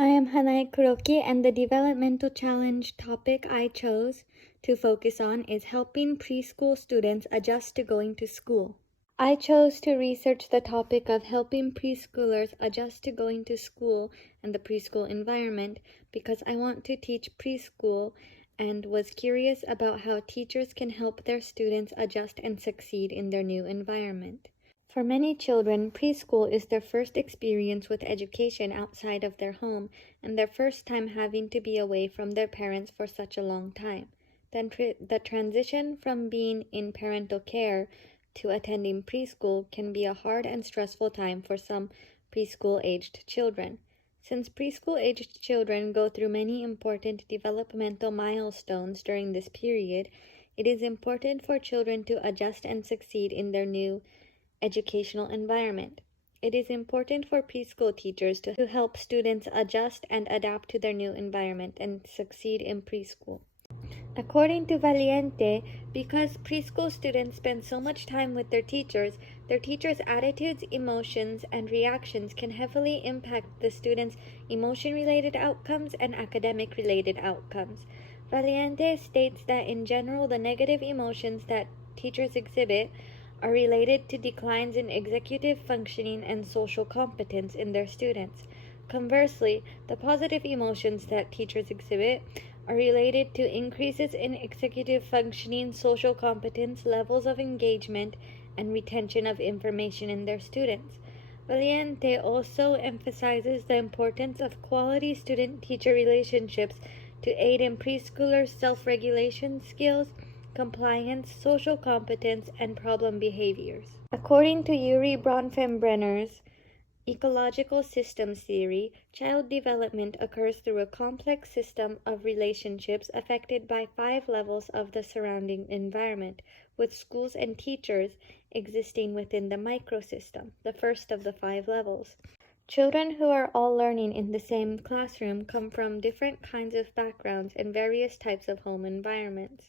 I am Hanai Kuroki, and the developmental challenge topic I chose to focus on is helping preschool students adjust to going to school. I chose to research the topic of helping preschoolers adjust to going to school and the preschool environment because I want to teach preschool and was curious about how teachers can help their students adjust and succeed in their new environment. For many children, preschool is their first experience with education outside of their home and their first time having to be away from their parents for such a long time. Then the transition from being in parental care to attending preschool can be a hard and stressful time for some preschool-aged children. Since preschool-aged children go through many important developmental milestones during this period, it is important for children to adjust and succeed in their new educational environment. It is important for preschool teachers to help students adjust and adapt to their new environment and succeed in preschool. According to Valiente, because preschool students spend so much time with their teachers' attitudes, emotions, and reactions can heavily impact the students' emotion-related outcomes and academic-related outcomes. Valiente states that in general, the negative emotions that teachers exhibit are related to declines in executive functioning and social competence in their students. Conversely, the positive emotions that teachers exhibit are related to increases in executive functioning, social competence, levels of engagement, and retention of information in their students. Valiente also emphasizes the importance of quality student-teacher relationships to aid in preschoolers' self-regulation skills, compliance, social competence, and problem behaviors. According to Yuri Bronfenbrenner's ecological systems theory, child development occurs through a complex system of relationships affected by 5 levels of the surrounding environment, with schools and teachers existing within the microsystem, the first of the 5 levels. Children who are all learning in the same classroom come from different kinds of backgrounds and various types of home environments.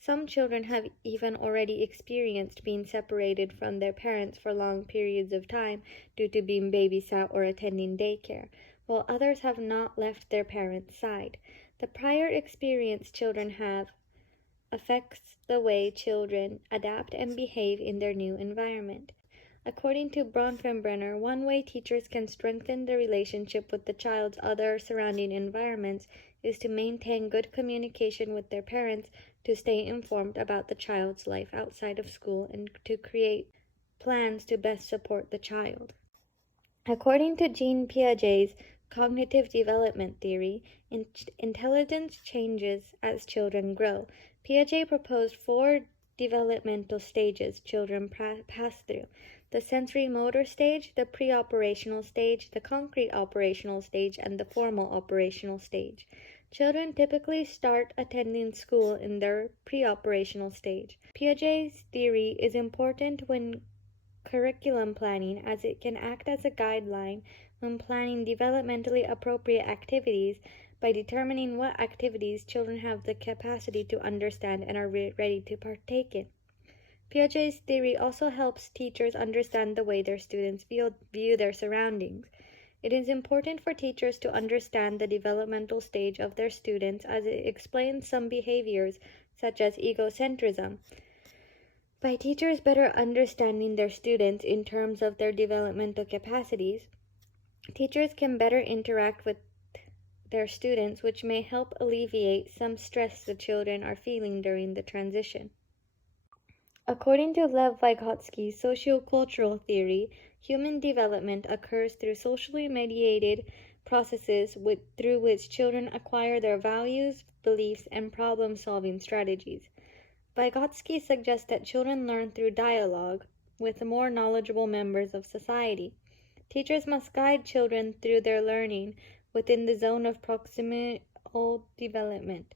Some children have even already experienced being separated from their parents for long periods of time due to being babysat or attending daycare, while others have not left their parents' side. The prior experience children have affects the way children adapt and behave in their new environment. According to Bronfenbrenner, one way teachers can strengthen the relationship with the child's other surrounding environments is to maintain good communication with their parents, to stay informed about the child's life outside of school, and to create plans to best support the child. According to Jean Piaget's cognitive development theory, intelligence changes as children grow. Piaget proposed 4 developmental stages children pass through: the sensory motor stage, the pre-operational stage, the concrete operational stage, and the formal operational stage. Children typically start attending school in their pre-operational stage. Piaget's theory is important when curriculum planning, as it can act as a guideline when planning developmentally appropriate activities by determining what activities children have the capacity to understand and are ready to partake in. Piaget's theory also helps teachers understand the way their students view their surroundings. It is important for teachers to understand the developmental stage of their students, as it explains some behaviors such as egocentrism. By teachers better understanding their students in terms of their developmental capacities, teachers can better interact with their students, which may help alleviate some stress the children are feeling during the transition. According to Lev Vygotsky's sociocultural theory, human development occurs through socially mediated processes through which children acquire their values, beliefs, and problem-solving strategies. Vygotsky suggests that children learn through dialogue with more knowledgeable members of society. Teachers must guide children through their learning within the zone of proximal development.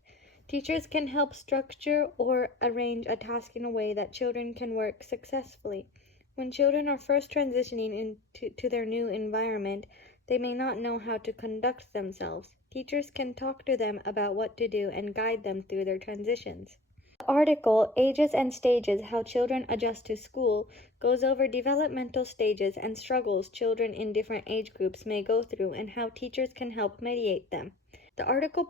Teachers can help structure or arrange a task in a way that children can work successfully. When children are first transitioning into their new environment, they may not know how to conduct themselves. Teachers can talk to them about what to do and guide them through their transitions. The article, Ages and Stages, How Children Adjust to School, goes over developmental stages and struggles children in different age groups may go through and how teachers can help mediate them. The article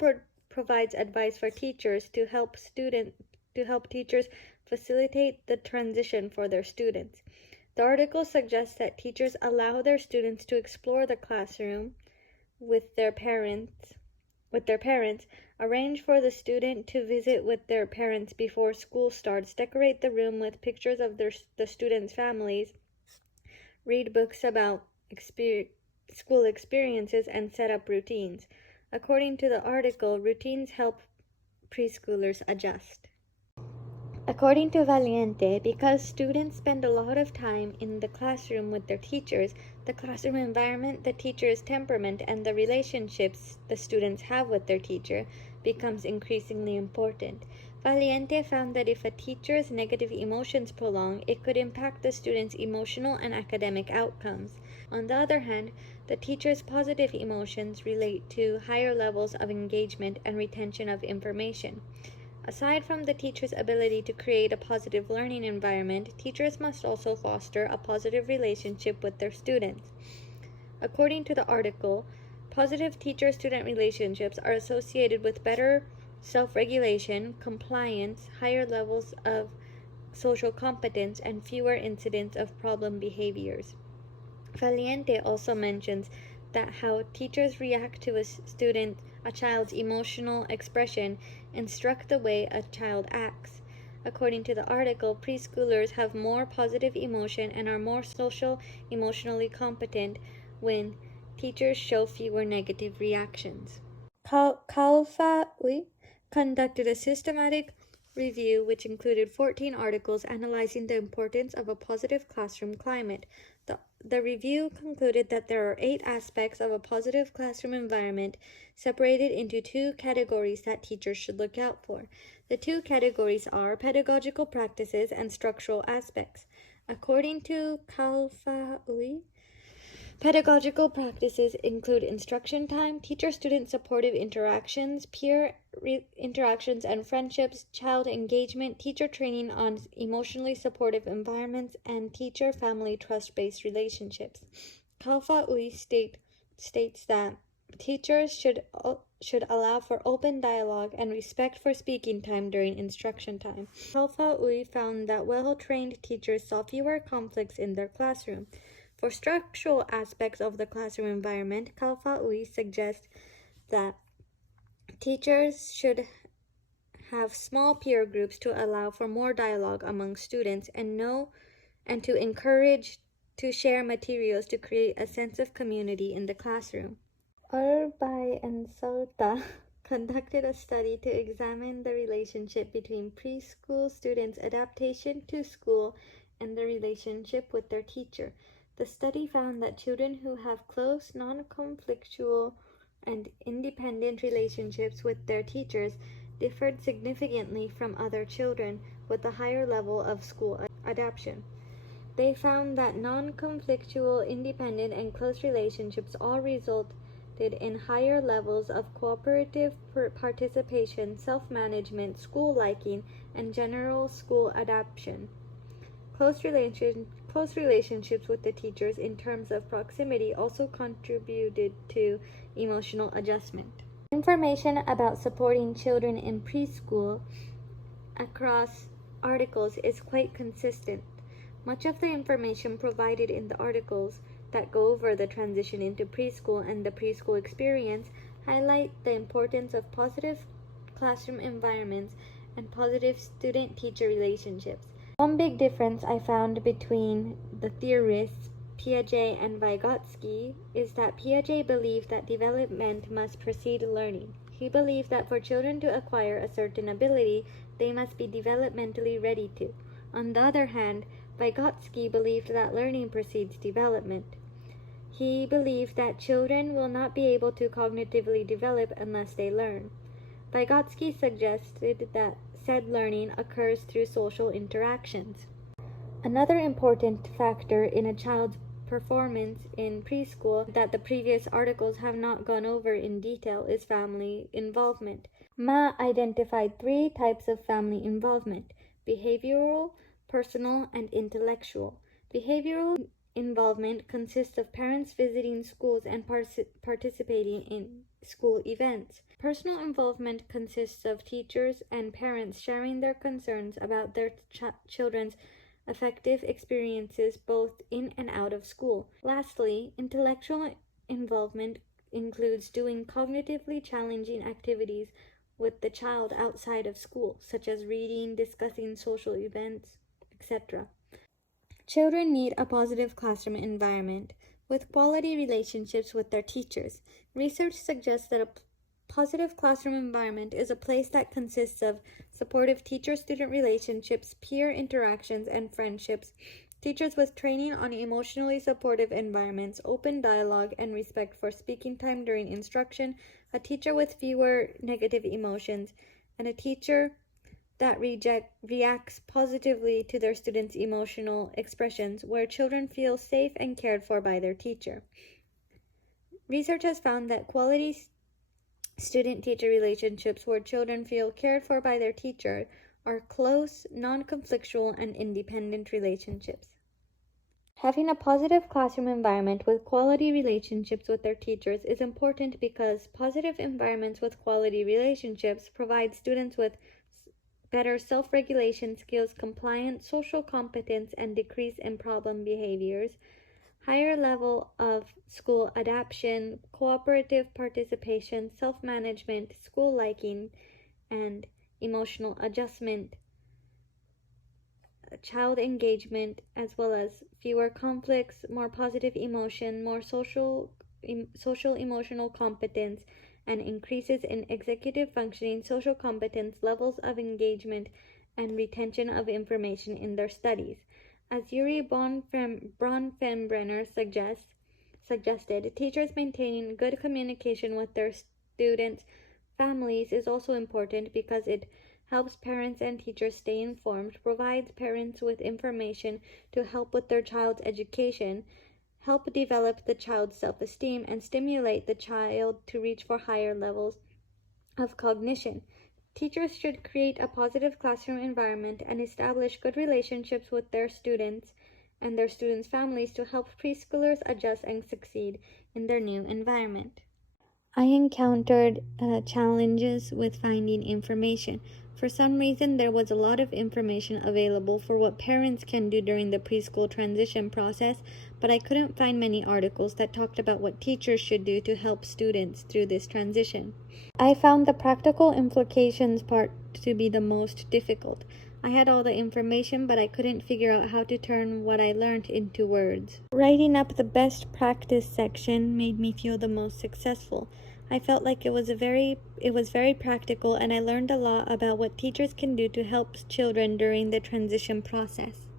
provides advice for teachers to help teachers facilitate the transition for their students. The article suggests that teachers allow their students to explore the classroom with their parents, arrange for the student to visit with their parents before school starts, decorate the room with pictures of the students' families, read books about school experiences, and set up routines. According to the article, routines help preschoolers adjust. According to Valiente, because students spend a lot of time in the classroom with their teachers, the classroom environment, the teacher's temperament, and the relationships the students have with their teacher becomes increasingly important. Valiente found that if a teacher's negative emotions prolong, it could impact the student's emotional and academic outcomes. On the other hand, the teacher's positive emotions relate to higher levels of engagement and retention of information. Aside from the teacher's ability to create a positive learning environment, teachers must also foster a positive relationship with their students. According to the article, positive teacher-student relationships are associated with better self-regulation, compliance, higher levels of social competence, and fewer incidents of problem behaviors. Valiente also mentions that how teachers react to a child's emotional expression instruct the way a child acts. According to the article, preschoolers have more positive emotion and are more emotionally competent when teachers show fewer negative reactions. Kalfa conducted a systematic review which included 14 articles analyzing the importance of a positive classroom climate. The review concluded that there are 8 aspects of a positive classroom environment separated into 2 categories that teachers should look out for. The 2 categories are pedagogical practices and structural aspects. According to Kalfaui, pedagogical practices include instruction time, teacher-student supportive interactions, peer interactions and friendships, child engagement, teacher training on emotionally supportive environments, and teacher-family trust-based relationships. Kalfaui states that teachers should allow for open dialogue and respect for speaking time during instruction time. Kalfaui found that well-trained teachers saw fewer conflicts in their classroom. For structural aspects of the classroom environment, Kalfaui suggests that teachers should have small peer groups to allow for more dialogue among students and to encourage to share materials to create a sense of community in the classroom. Urbay and Sota conducted a study to examine the relationship between preschool students' adaptation to school and the relationship with their teacher. The study found that children who have close, non-conflictual, and independent relationships with their teachers differed significantly from other children with a higher level of school adaptation. They found that non-conflictual, independent, and close relationships all resulted in higher levels of cooperative participation, self-management, school liking, and general school adaptation. Close relationships with the teachers in terms of proximity also contributed to emotional adjustment. Information about supporting children in preschool across articles is quite consistent. Much of the information provided in the articles that go over the transition into preschool and the preschool experience highlight the importance of positive classroom environments and positive student-teacher relationships. One big difference I found between the theorists Piaget and Vygotsky is that Piaget believed that development must precede learning. He believed that for children to acquire a certain ability, they must be developmentally ready to. On the other hand, Vygotsky believed that learning precedes development. He believed that children will not be able to cognitively develop unless they learn. Vygotsky suggested that said learning occurs through social interactions. Another important factor in a child's performance in preschool that the previous articles have not gone over in detail is family involvement. Ma identified 3 types of family involvement: behavioral, personal, and intellectual. Behavioral involvement consists of parents visiting schools and participating in school events. Personal involvement consists of teachers and parents sharing their concerns about their children's effective experiences both in and out of school. Lastly, intellectual involvement includes doing cognitively challenging activities with the child outside of school, such as reading, discussing social events, etc. Children need a positive classroom environment with quality relationships with their teachers. Research suggests that a positive classroom environment is a place that consists of supportive teacher-student relationships, peer interactions, and friendships, teachers with training on emotionally supportive environments, open dialogue, and respect for speaking time during instruction, a teacher with fewer negative emotions, and a teacher that reacts positively to their students' emotional expressions, where children feel safe and cared for by their teacher. Research has found that quality student-teacher relationships where children feel cared for by their teacher are close, non-conflictual, and independent relationships. Having a positive classroom environment with quality relationships with their teachers is important because positive environments with quality relationships provide students with better self-regulation skills, compliance, social competence, and decrease in problem behaviors, higher level of school adaptation, cooperative participation, self-management, school liking, and emotional adjustment, child engagement, as well as fewer conflicts, more positive emotion, more social emotional competence, and increases in executive functioning, social competence, levels of engagement, and retention of information in their studies. As Yuri Bronfenbrenner suggested, teachers maintaining good communication with their students' families is also important because it helps parents and teachers stay informed, provides parents with information to help with their child's education, help develop the child's self-esteem, and stimulate the child to reach for higher levels of cognition. Teachers should create a positive classroom environment and establish good relationships with their students and their students' families to help preschoolers adjust and succeed in their new environment. I encountered challenges with finding information. For some reason, there was a lot of information available for what parents can do during the preschool transition process, but I couldn't find many articles that talked about what teachers should do to help students through this transition. I found the practical implications part to be the most difficult. I had all the information, but I couldn't figure out how to turn what I learned into words. Writing up the best practice section made me feel the most successful. I felt like it was very practical, and I learned a lot about what teachers can do to help children during the transition process.